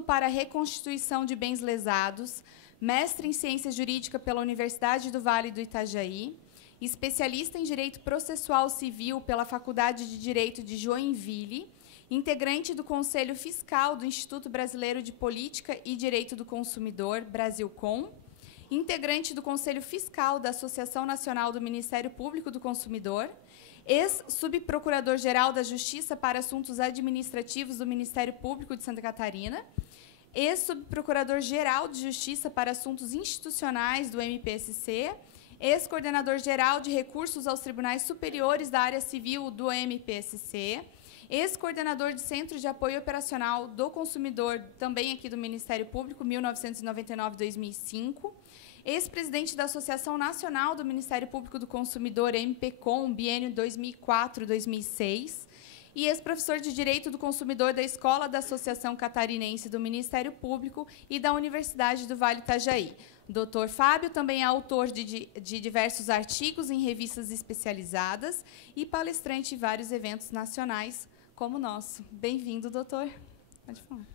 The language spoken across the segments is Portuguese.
Fundo para a Reconstituição de Bens Lesados, mestre em Ciência Jurídica pela Universidade do Vale do Itajaí, especialista em Direito Processual Civil pela Faculdade de Direito de Joinville, integrante do Conselho Fiscal do Instituto Brasileiro de Política e Direito do Consumidor, Brasilcom, integrante do Conselho Fiscal da Associação Nacional do Ministério Público do Consumidor, ex-subprocurador-geral da Justiça para Assuntos Administrativos do Ministério Público de Santa Catarina, ex-subprocurador-geral de Justiça para Assuntos Institucionais do MPSC, ex-coordenador-geral de Recursos aos Tribunais Superiores da Área Civil do MPSC, ex-coordenador de Centro de Apoio Operacional do Consumidor, também aqui do Ministério Público, 1999-2005, ex-presidente da Associação Nacional do Ministério Público do Consumidor, MPCOM, biênio 2004-2006, e ex-professor de Direito do Consumidor da Escola da Associação Catarinense do Ministério Público e da Universidade do Vale Itajaí. Dr. Fábio também é autor de diversos artigos em revistas especializadas e palestrante em vários eventos nacionais, como o nosso. Bem-vindo, doutor. Pode falar.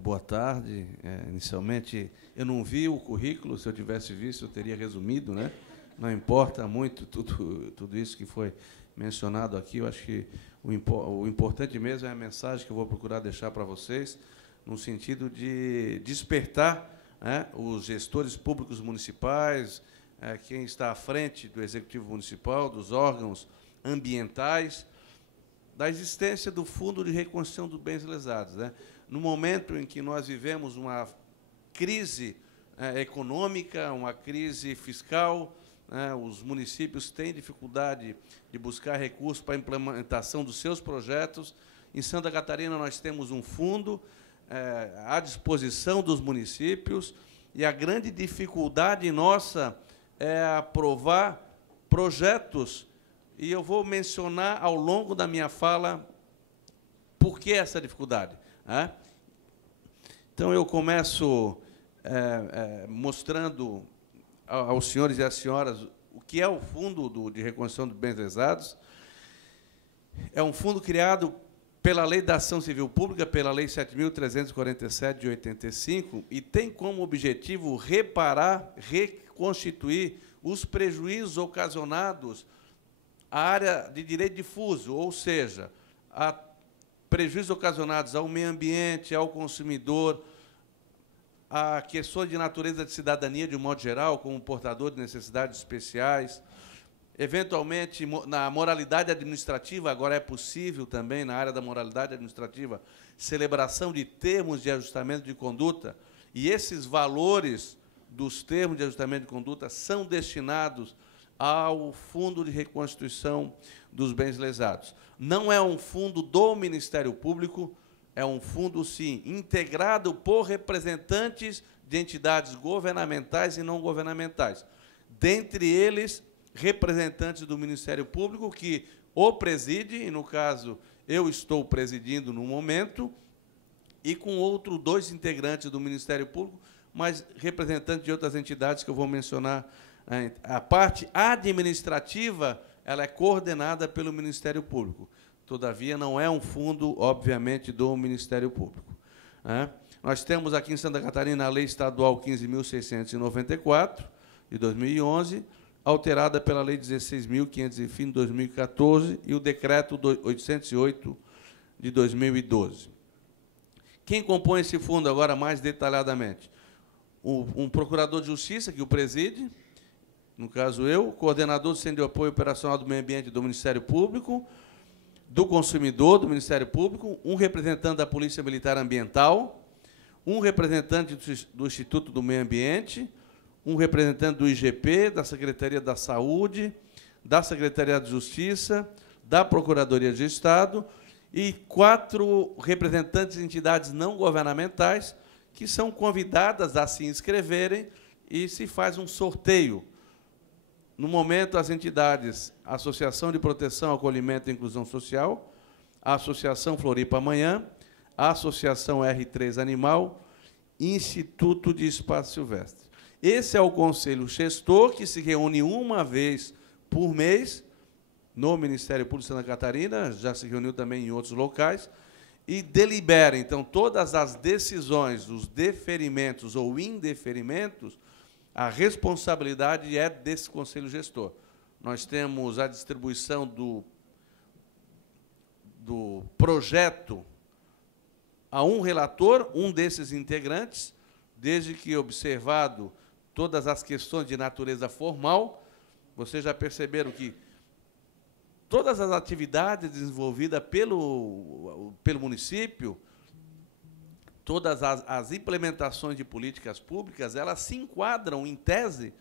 Boa tarde. Inicialmente, eu não vi o currículo. Se eu tivesse visto, eu teria resumido, né? Não importa muito tudo isso que foi mencionado aqui. Eu acho que o importante mesmo é a mensagem que eu vou procurar deixar para vocês, no sentido de despertar, né, os gestores públicos municipais, quem está à frente do Executivo Municipal, dos órgãos ambientais, da existência do Fundo de Reconstrução dos Bens Lesados, né? No momento em que nós vivemos uma crise econômica, uma crise fiscal, os municípios têm dificuldade de buscar recursos para a implementação dos seus projetos. Em Santa Catarina, nós temos um fundo à disposição dos municípios, e a grande dificuldade nossa é aprovar projetos, e eu vou mencionar ao longo da minha fala por que essa dificuldade. Então, eu começo mostrando aos senhores e às senhoras o que é o Fundo de Reconstrução dos Bens Lesados. É um fundo criado pela Lei da Ação Civil Pública, pela Lei 7.347, de 85, e tem como objetivo reparar, reconstituir os prejuízos ocasionados à área de direito difuso, ou seja, a prejuízos ocasionados ao meio ambiente, ao consumidor, a questões de natureza de cidadania, de um modo geral, como portador de necessidades especiais. Eventualmente, na moralidade administrativa, agora é possível também, na área da moralidade administrativa, celebração de termos de ajustamento de conduta, e esses valores dos termos de ajustamento de conduta são destinados ao Fundo de Reconstituição dos Bens Lesados. Não é um fundo do Ministério Público, é um fundo, sim, integrado por representantes de entidades governamentais e não governamentais. Dentre eles, representantes do Ministério Público, que o preside, e, no caso, eu estou presidindo no momento, e com outros 2 integrantes do Ministério Público, mas representantes de outras entidades que eu vou mencionar. A parte administrativa, ela é coordenada pelo Ministério Público. Todavia, não é um fundo, obviamente, do Ministério Público. Nós temos aqui em Santa Catarina a Lei Estadual 15.694, de 2011, alterada pela Lei 16.500, de 2014, e o Decreto 808, de 2012. Quem compõe esse fundo, agora mais detalhadamente? Um procurador de justiça, que o preside, no caso eu, coordenador do Centro de Apoio Operacional do Meio Ambiente do Ministério Público, do Consumidor, do Ministério Público, um representante da Polícia Militar Ambiental, um representante do Instituto do Meio Ambiente, um representante do IGP, da Secretaria da Saúde, da Secretaria de Justiça, da Procuradoria de Estado, e 4 representantes de entidades não governamentais, que são convidadas a se inscreverem, e se faz um sorteio. No momento, as entidades, a Associação de Proteção, Acolhimento e Inclusão Social, a Associação Floripa Amanhã, a Associação R3 Animal e Instituto de Espaço Silvestre. Esse é o Conselho Gestor, que se reúne uma vez por mês no Ministério Público de Santa Catarina, já se reuniu também em outros locais, e delibera. Então, todas as decisões, os deferimentos ou indeferimentos, a responsabilidade é desse Conselho Gestor. Nós temos a distribuição do projeto a um relator, um desses integrantes, desde que observado todas as questões de natureza formal. Vocês já perceberam que todas as atividades desenvolvidas pelo município, todas as implementações de políticas públicas, elas se enquadram, em tese,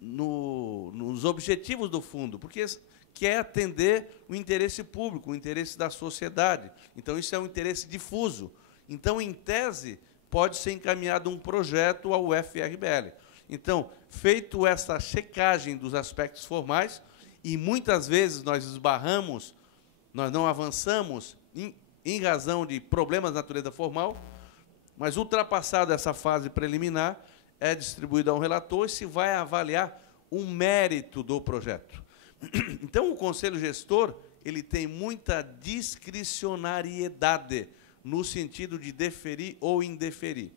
nos objetivos do fundo, porque quer atender o interesse público, o interesse da sociedade. Então, isso é um interesse difuso. Então, em tese, pode ser encaminhado um projeto ao UFRBL. Então, feito essa checagem dos aspectos formais, e muitas vezes nós esbarramos, nós não avançamos em razão de problemas de natureza formal, mas, ultrapassada essa fase preliminar, é distribuído a um relator e se vai avaliar o mérito do projeto. Então, o Conselho Gestor ele tem muita discricionariedade no sentido de deferir ou indeferir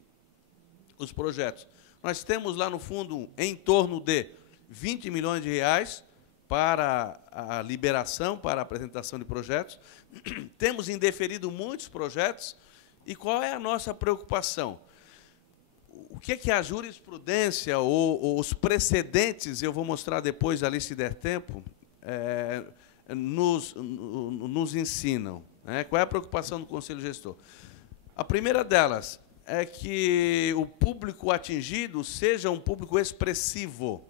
os projetos. Nós temos lá no fundo em torno de 20 milhões de reais para a liberação, para a apresentação de projetos. Temos indeferido muitos projetos. E qual é a nossa preocupação? O que é a jurisprudência ou os precedentes, eu vou mostrar depois ali, se der tempo, nos ensinam, né? Qual é a preocupação do Conselho Gestor? A primeira delas é que o público atingido seja um público expressivo,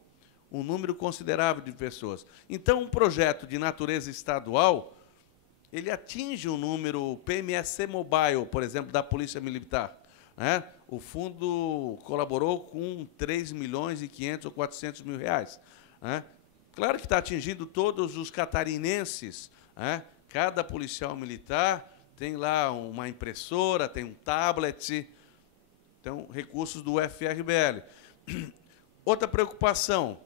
um número considerável de pessoas. Então, um projeto de natureza estadual, ele atinge um número PMSC Mobile, por exemplo, da Polícia Militar, né? O fundo colaborou com 3 milhões e 500 ou 400 mil reais, né? Claro que está atingindo todos os catarinenses, né? Cada policial militar tem lá uma impressora, tem um tablet, então, recursos do UFRBL. Outra preocupação,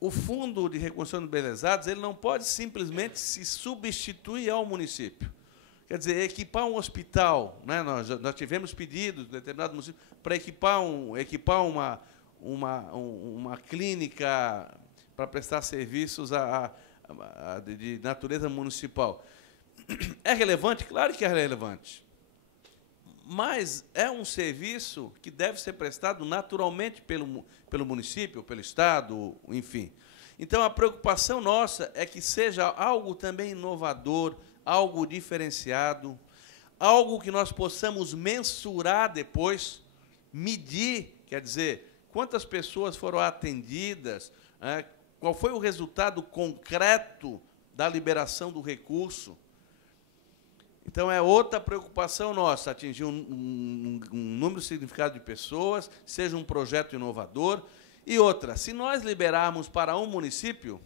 o Fundo de Reconstrução de Bens Lesados, ele não pode simplesmente se substituir ao município. Quer dizer, equipar um hospital, né? Nós tivemos pedidos de determinado município para equipar uma clínica para prestar serviços de natureza municipal. É relevante? Claro que é relevante. Mas é um serviço que deve ser prestado naturalmente pelo município, pelo Estado, enfim. Então, a preocupação nossa é que seja algo também inovador, algo diferenciado, algo que nós possamos mensurar depois, medir, quer dizer, quantas pessoas foram atendidas, né? Qual foi o resultado concreto da liberação do recurso. Então, é outra preocupação nossa, atingir um número significado de pessoas, seja um projeto inovador. E outra, se nós liberarmos para um município,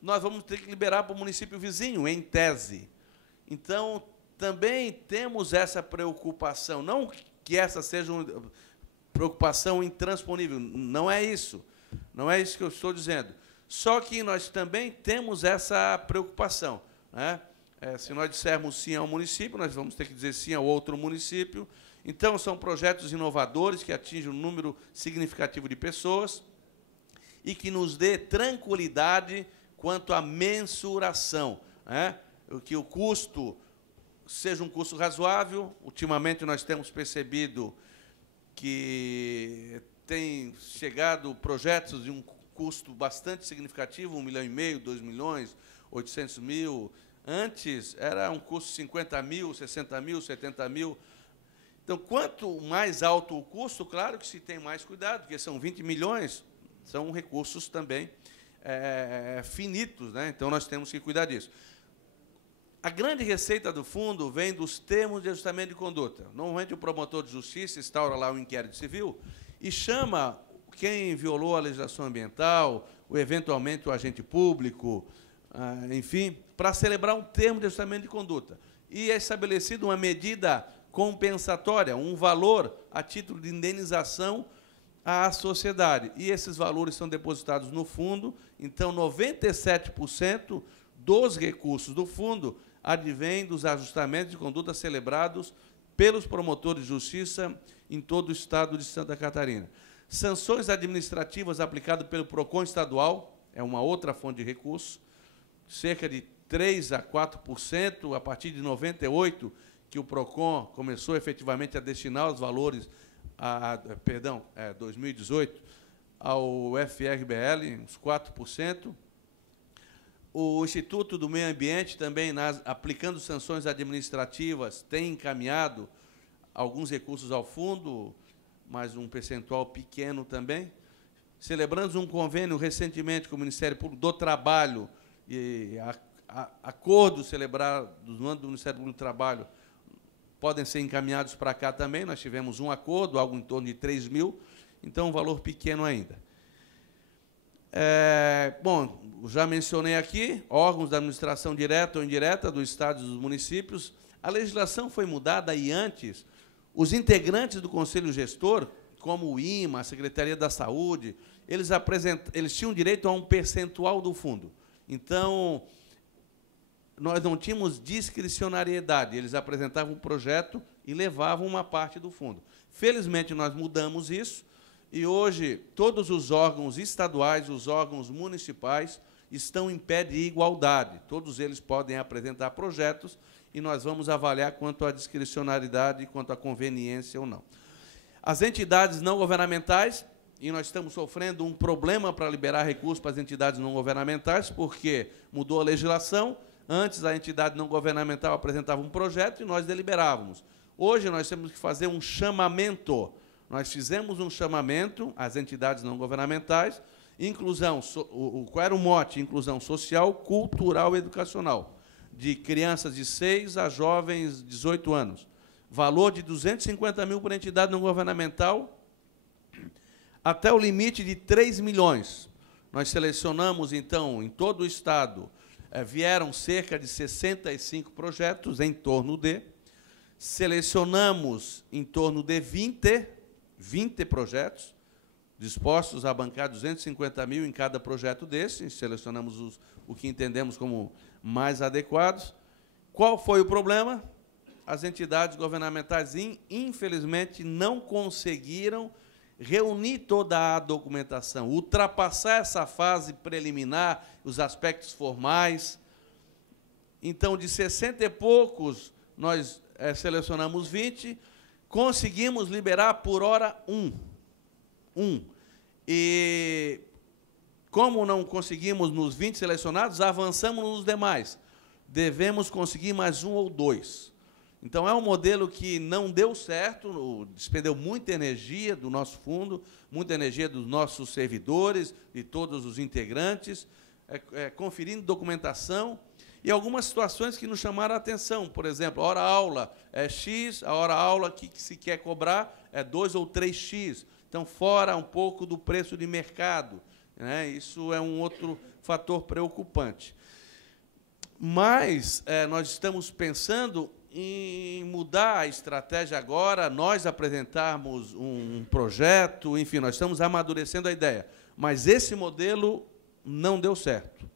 nós vamos ter que liberar para o município vizinho, em tese. Então, também temos essa preocupação. Não que essa seja uma preocupação intransponível, não é isso. Não é isso que eu estou dizendo. Só que nós também temos essa preocupação, né? Se nós dissermos sim ao município, nós vamos ter que dizer sim ao outro município. Então, são projetos inovadores que atingem um número significativo de pessoas e que nos dê tranquilidade quanto à mensuração, né? Que o custo seja um custo razoável. Ultimamente, nós temos percebido que tem chegado projetos de um custo bastante significativo, 1,5 milhão, 2 milhões, 800 mil. Antes, era um custo de 50 mil, 60 mil, 70 mil. Então, quanto mais alto o custo, claro que se tem mais cuidado, porque são 20 milhões, são recursos também finitos, né? Então, nós temos que cuidar disso. A grande receita do fundo vem dos termos de ajustamento de conduta. Normalmente, o promotor de justiça instaura lá um inquérito civil e chama quem violou a legislação ambiental, ou eventualmente o agente público, enfim, para celebrar um termo de ajustamento de conduta. E é estabelecida uma medida compensatória, um valor a título de indenização à sociedade. E esses valores são depositados no fundo. Então, 97% dos recursos do fundo advém dos ajustamentos de conduta celebrados pelos promotores de justiça em todo o Estado de Santa Catarina. Sanções administrativas aplicadas pelo PROCON estadual, é uma outra fonte de recurso, cerca de 3% a 4%, a partir de 98, que o PROCON começou efetivamente a destinar os valores, 2018, ao FRBL, uns 4%. O Instituto do Meio Ambiente também, aplicando sanções administrativas, tem encaminhado alguns recursos ao fundo, mas um percentual pequeno também. Celebramos um convênio recentemente com o Ministério Público do Trabalho, e acordos celebrados no âmbito do Ministério Público do Trabalho podem ser encaminhados para cá também. Nós tivemos um acordo, algo em torno de 3 mil, então um valor pequeno ainda. Bom, já mencionei aqui, órgãos da administração direta ou indireta do Estado e dos municípios. A legislação foi mudada e antes, os integrantes do Conselho Gestor, como o IMA, a Secretaria da Saúde, eles tinham direito a um percentual do fundo. Então, nós não tínhamos discricionariedade, eles apresentavam um projeto e levavam uma parte do fundo. Felizmente, nós mudamos isso, e hoje todos os órgãos estaduais, os órgãos municipais, estão em pé de igualdade. Todos eles podem apresentar projetos, e nós vamos avaliar quanto à discricionariedade, quanto à conveniência ou não. As entidades não governamentais, e nós estamos sofrendo um problema para liberar recursos para as entidades não governamentais, porque mudou a legislação. Antes, a entidade não governamental apresentava um projeto e nós deliberávamos. Hoje, nós temos que fazer um chamamento. Nós fizemos um chamamento às entidades não governamentais, inclusão, qual era o mote? Inclusão social, cultural e educacional, de crianças de 6 a jovens de 18 anos. Valor de 250 mil por entidade não governamental, até o limite de 3 milhões. Nós selecionamos, então, em todo o Estado, vieram cerca de 65 projetos, em torno de. Selecionamos em torno de 20 projetos, dispostos a bancar 250 mil em cada projeto desse. Selecionamos o que entendemos como mais adequados. Qual foi o problema? As entidades governamentais, infelizmente, não conseguiram reunir toda a documentação, ultrapassar essa fase preliminar, os aspectos formais. Então, de 60 e poucos, nós selecionamos 20, conseguimos liberar por hora um. E, como não conseguimos nos 20 selecionados, avançamos nos demais. Devemos conseguir mais 1 ou 2. Então, é um modelo que não deu certo, despendeu muita energia do nosso fundo, muita energia dos nossos servidores, de todos os integrantes, conferindo documentação, e algumas situações que nos chamaram a atenção. Por exemplo, a hora-aula é X, a hora-aula que se quer cobrar é 2 ou 3X. Então, fora um pouco do preço de mercado, né? Isso é um outro fator preocupante. Mas nós estamos pensando em mudar a estratégia agora, nós apresentarmos um projeto, enfim, nós estamos amadurecendo a ideia. Mas esse modelo não deu certo.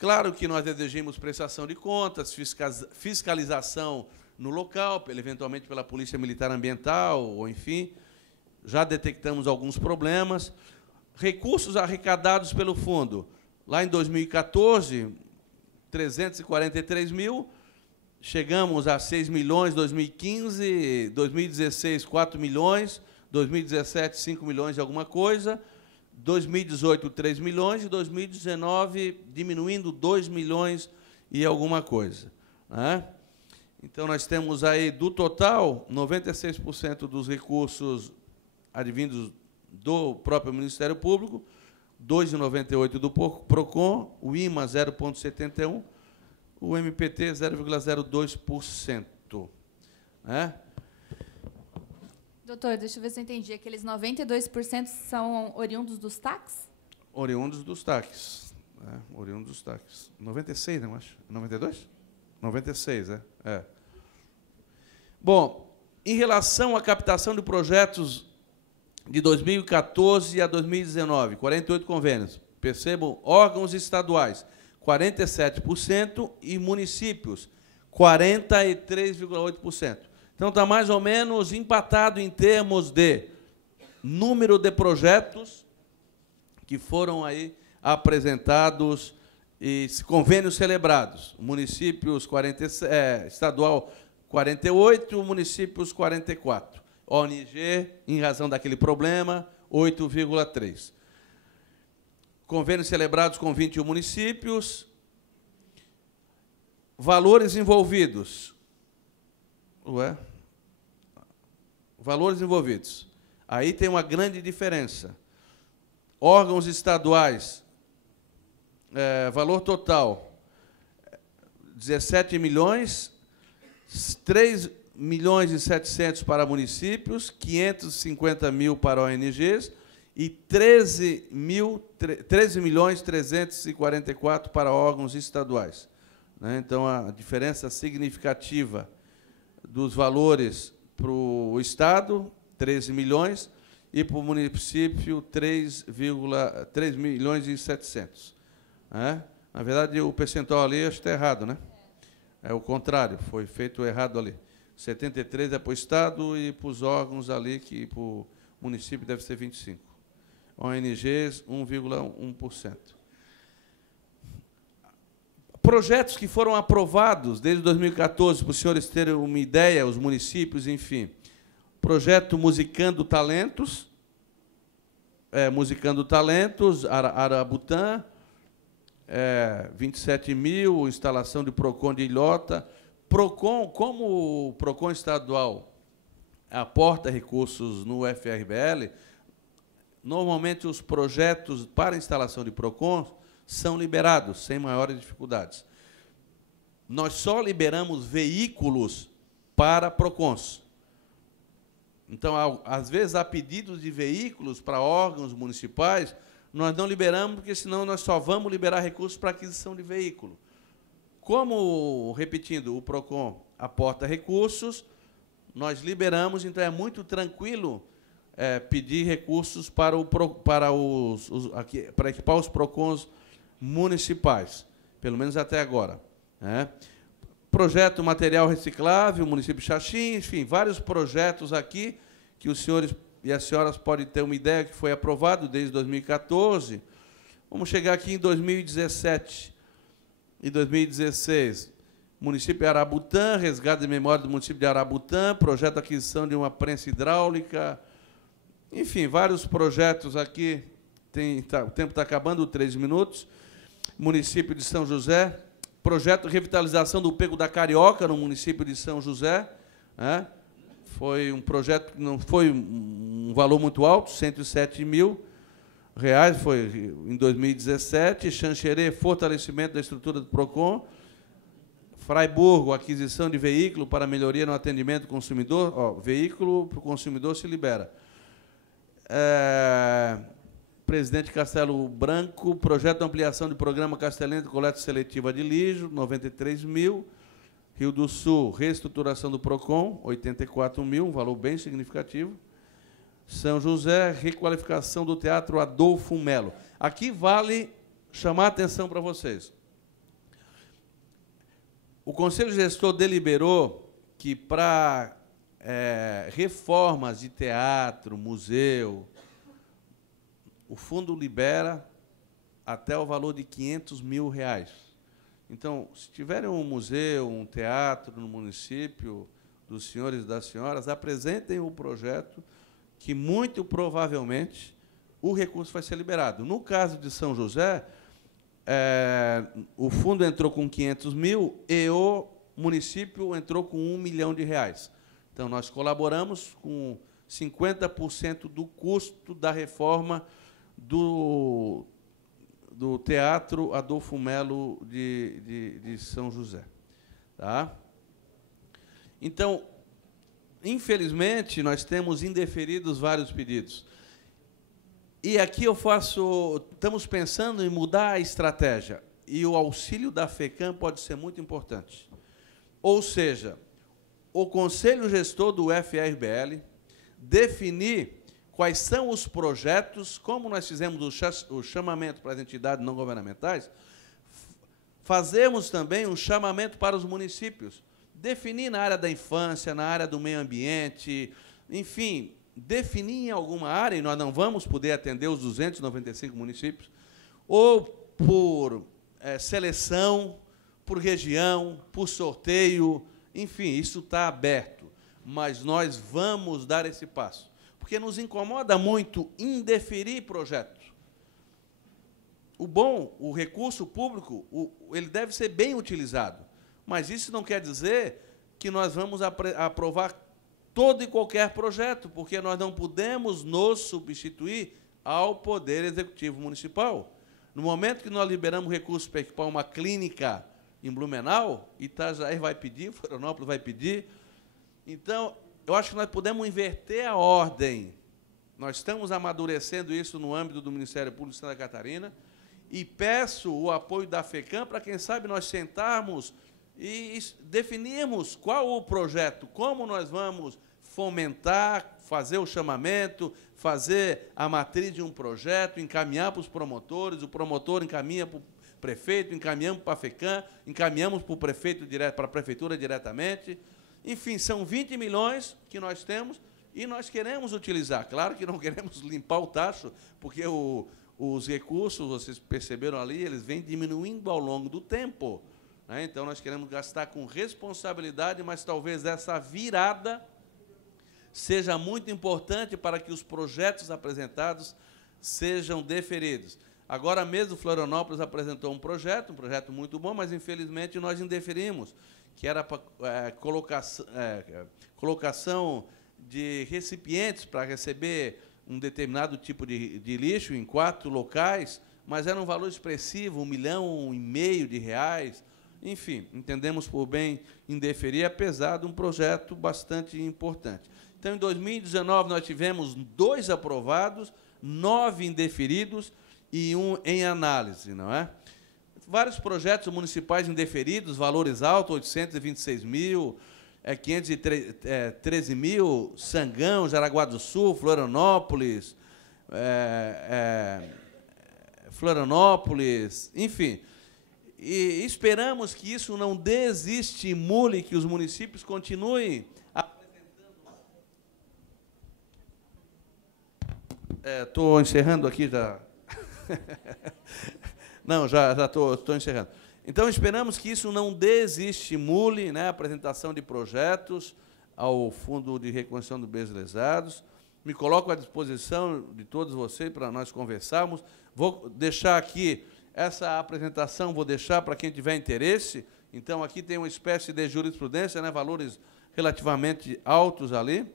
Claro que nós exigimos prestação de contas, fiscalização no local, eventualmente pela Polícia Militar Ambiental, ou enfim, já detectamos alguns problemas. Recursos arrecadados pelo fundo. Lá em 2014, 343 mil, chegamos a 6 milhões em 2015, 2016, 4 milhões, 2017, 5 milhões de alguma coisa, 2018, 3 milhões, e 2019, diminuindo 2 milhões e alguma coisa, né? Então, nós temos aí, do total, 96% dos recursos advindos do próprio Ministério Público, 2,98% do PROCON, o IMA 0,71%, o MPT 0,02%. Né? Doutor, deixa eu ver se eu entendi. Aqueles 92% são oriundos dos TACs? Oriundos dos TACs. Oriundos dos TACs. 96, não acho? 92? 96, é. Bom, em relação à captação de projetos de 2014 a 2019, 48 convênios. Percebam, órgãos estaduais, 47%, e municípios, 43,8%. Então, está mais ou menos empatado em termos de número de projetos que foram aí apresentados e convênios celebrados. Municípios, estadual, 48, municípios, 44. ONG, em razão daquele problema, 8,3. Convênios celebrados com 21 municípios. Valores envolvidos. Valores envolvidos. Aí tem uma grande diferença. Órgãos estaduais, valor total, 17 milhões, 3 milhões e 700 para municípios, 550 mil para ONGs e 13 milhões 344 para órgãos estaduais. Então, a diferença significativa dos valores para o Estado, 13 milhões, e para o município, 3 milhões e 700. Na verdade, o percentual ali acho que está errado, né? É o contrário, foi feito errado ali. 73 é para o Estado e para os órgãos ali, que para o município deve ser 25. ONGs, 1,1%. Projetos que foram aprovados desde 2014, para os senhores terem uma ideia, os municípios, enfim. Projeto Musicando Talentos, Arabutã, 27 mil, instalação de PROCON de Ilhota. PROCON, como o PROCON estadual aporta recursos no FRBL, normalmente os projetos para instalação de PROCON são liberados, sem maiores dificuldades. Nós só liberamos veículos para PROCONs. Então, às vezes, há pedidos de veículos para órgãos municipais, nós não liberamos, porque senão nós só vamos liberar recursos para aquisição de veículo. Como, repetindo, o PROCON aporta recursos, nós liberamos, então é muito tranquilo pedir recursos para equipar os PROCONs municipais, pelo menos até agora. Projeto Material Reciclável, município de Xaxim, enfim, vários projetos aqui que os senhores e as senhoras podem ter uma ideia que foi aprovado desde 2014. Vamos chegar aqui em 2017 e 2016. Município de Arabutã, resgate de memória do município de Arabutã, projeto de aquisição de uma prensa hidráulica, enfim, vários projetos aqui. O tempo está acabando, 3 minutos. Município de São José, projeto de revitalização do Pego da Carioca, no município de São José. Foi um projeto que não foi um valor muito alto, 107 mil reais, foi em 2017. Xanxerê, fortalecimento da estrutura do PROCON. Fraiburgo, aquisição de veículo para melhoria no atendimento do consumidor. Veículo para o consumidor se libera. Presidente Castelo Branco, projeto de ampliação de programa Castelento de coleta seletiva de lixo, 93 mil. Rio do Sul, reestruturação do PROCON, 84 mil, um valor bem significativo. São José, requalificação do Teatro Adolfo Melo. Aqui vale chamar a atenção para vocês. O Conselho Gestor deliberou que, para reformas de teatro, museu, o fundo libera até o valor de 500 mil reais. Então, se tiverem um museu, um teatro no município, dos senhores e das senhoras, apresentem o projeto, que, muito provavelmente, o recurso vai ser liberado. No caso de São José, o fundo entrou com 500 mil e o município entrou com 1 milhão de reais. Então, nós colaboramos com 50% do custo da reforma do Teatro Adolfo Melo de São José. Tá? Então, infelizmente, nós temos indeferidos vários pedidos. E aqui estamos pensando em mudar a estratégia, e o auxílio da FECAM pode ser muito importante. Ou seja, o Conselho Gestor do FRBL definir quais são os projetos, como nós fizemos o chamamento para as entidades não governamentais, fazermos também um chamamento para os municípios, definir na área da infância, na área do meio ambiente, enfim, definir em alguma área, e nós não vamos poder atender os 295 municípios, ou por seleção, por região, por sorteio, enfim, isso está aberto, mas nós vamos dar esse passo, porque nos incomoda muito indeferir projetos. O recurso público, ele deve ser bem utilizado, mas isso não quer dizer que nós vamos aprovar todo e qualquer projeto, porque nós não podemos nos substituir ao Poder Executivo Municipal. No momento que nós liberamos recursos para equipar uma clínica em Blumenau, Itajaí vai pedir, Florianópolis vai pedir. Então, eu acho que nós podemos inverter a ordem. Nós estamos amadurecendo isso no âmbito do Ministério Público de Santa Catarina, e peço o apoio da FECAM para, quem sabe, nós sentarmos e definirmos qual o projeto, como nós vamos fomentar, fazer o chamamento, fazer a matriz de um projeto, encaminhar para os promotores, o promotor encaminha para o prefeito, encaminhamos para a FECAM, encaminhamos para o prefeito para a prefeitura diretamente. Enfim, são 20 milhões que nós temos e nós queremos utilizar. Claro que não queremos limpar o tacho, porque os recursos, vocês perceberam ali, eles vêm diminuindo ao longo do tempo, né? Então, nós queremos gastar com responsabilidade, mas talvez essa virada seja muito importante para que os projetos apresentados sejam deferidos. Agora mesmo, Florianópolis apresentou um projeto muito bom, mas, infelizmente, nós indeferimos, que era para colocação de recipientes para receber um determinado tipo de lixo em 4 locais, mas era um valor expressivo, R$1,5 milhão. Enfim, entendemos por bem indeferir, apesar de um projeto bastante importante. Então, em 2019, nós tivemos 2 aprovados, 9 indeferidos e 1 em análise, não é? Vários projetos municipais indeferidos, valores altos, 826 mil, 513 mil, Sangão, Jaraguá do Sul, Florianópolis, enfim. E esperamos que isso não desestimule, que os municípios continuem apresentando. Estou encerrando aqui já. Não, já estou encerrando. Então, esperamos que isso não desestimule, né, a apresentação de projetos ao Fundo de Reconstrução dos Bens Lesados. Me coloco à disposição de todos vocês para nós conversarmos. Vou deixar aqui essa apresentação, vou deixar para quem tiver interesse. Então, aqui tem uma espécie de jurisprudência, né, valores relativamente altos ali.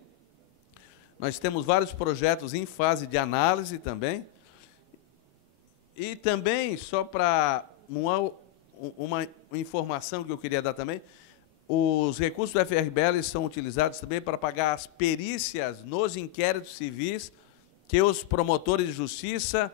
Nós temos vários projetos em fase de análise também. E também, só para uma informação que eu queria dar também, os recursos do FRBL são utilizados também para pagar as perícias nos inquéritos civis que os promotores de justiça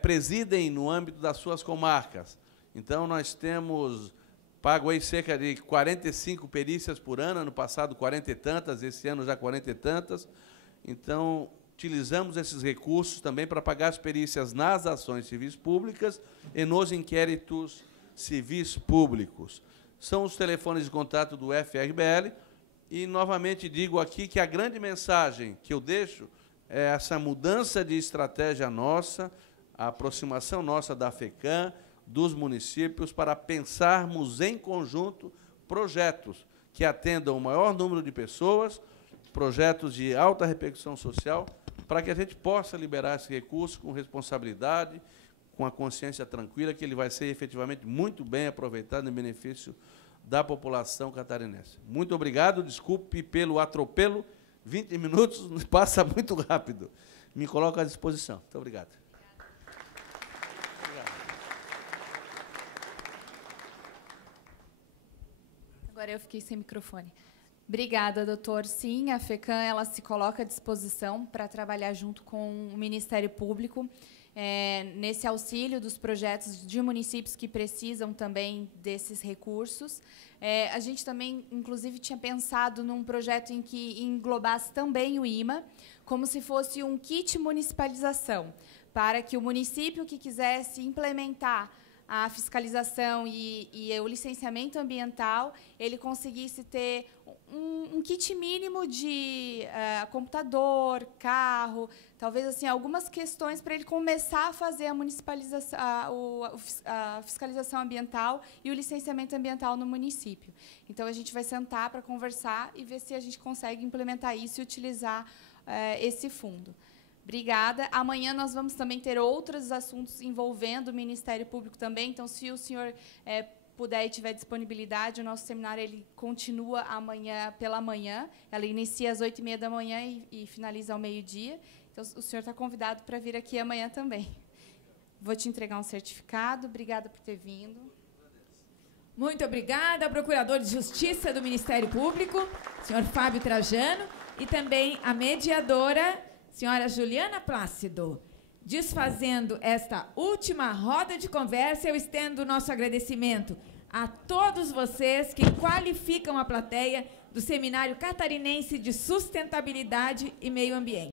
presidem no âmbito das suas comarcas. Então, nós temos pago aí cerca de 45 perícias por ano passado 40 e tantas, esse ano já 40 e tantas. Então, utilizamos esses recursos também para pagar as perícias nas ações civis públicas e nos inquéritos civis públicos. São os telefones de contato do FRBL, e, novamente, digo aqui que a grande mensagem que eu deixo é essa mudança de estratégia nossa, a aproximação nossa da FECAM, dos municípios, para pensarmos em conjunto projetos que atendam o maior número de pessoas, projetos de alta repercussão social, para que a gente possa liberar esse recurso com responsabilidade, com a consciência tranquila, que ele vai ser efetivamente muito bem aproveitado em benefício da população catarinense. Muito obrigado, desculpe pelo atropelo, 20 minutos passa muito rápido. Me coloco à disposição. Muito obrigado. Agora eu fiquei sem microfone. Obrigada, doutor. Sim, a FECAM ela se coloca à disposição para trabalhar junto com o Ministério Público nesse auxílio dos projetos de municípios que precisam também desses recursos. A gente também, inclusive, tinha pensado num projeto em que englobasse também o IMA, como se fosse um kit municipalização, para que o município que quisesse implementar a fiscalização e o licenciamento ambiental, ele conseguisse ter um kit mínimo de computador, carro, talvez assim algumas questões para ele começar a fazer a municipalização, a fiscalização ambiental e o licenciamento ambiental no município. Então a gente vai sentar para conversar e ver se a gente consegue implementar isso e utilizar esse fundo. Obrigada. Amanhã nós vamos também ter outros assuntos envolvendo o Ministério Público também. Então, se o senhor puder e tiver disponibilidade, o nosso seminário ele continua amanhã pela manhã. Ela inicia às 8h30 da manhã e finaliza ao meio-dia. Então, o senhor está convidado para vir aqui amanhã também. Vou te entregar um certificado. Obrigada por ter vindo. Muito obrigada ao Procurador de Justiça do Ministério Público, senhor Fábio Trajano, e também a mediadora, senhora Juliana Plácido. Desfazendo esta última roda de conversa, eu estendo o nosso agradecimento a todos vocês que qualificam a plateia do Seminário Catarinense de Sustentabilidade e Meio Ambiente.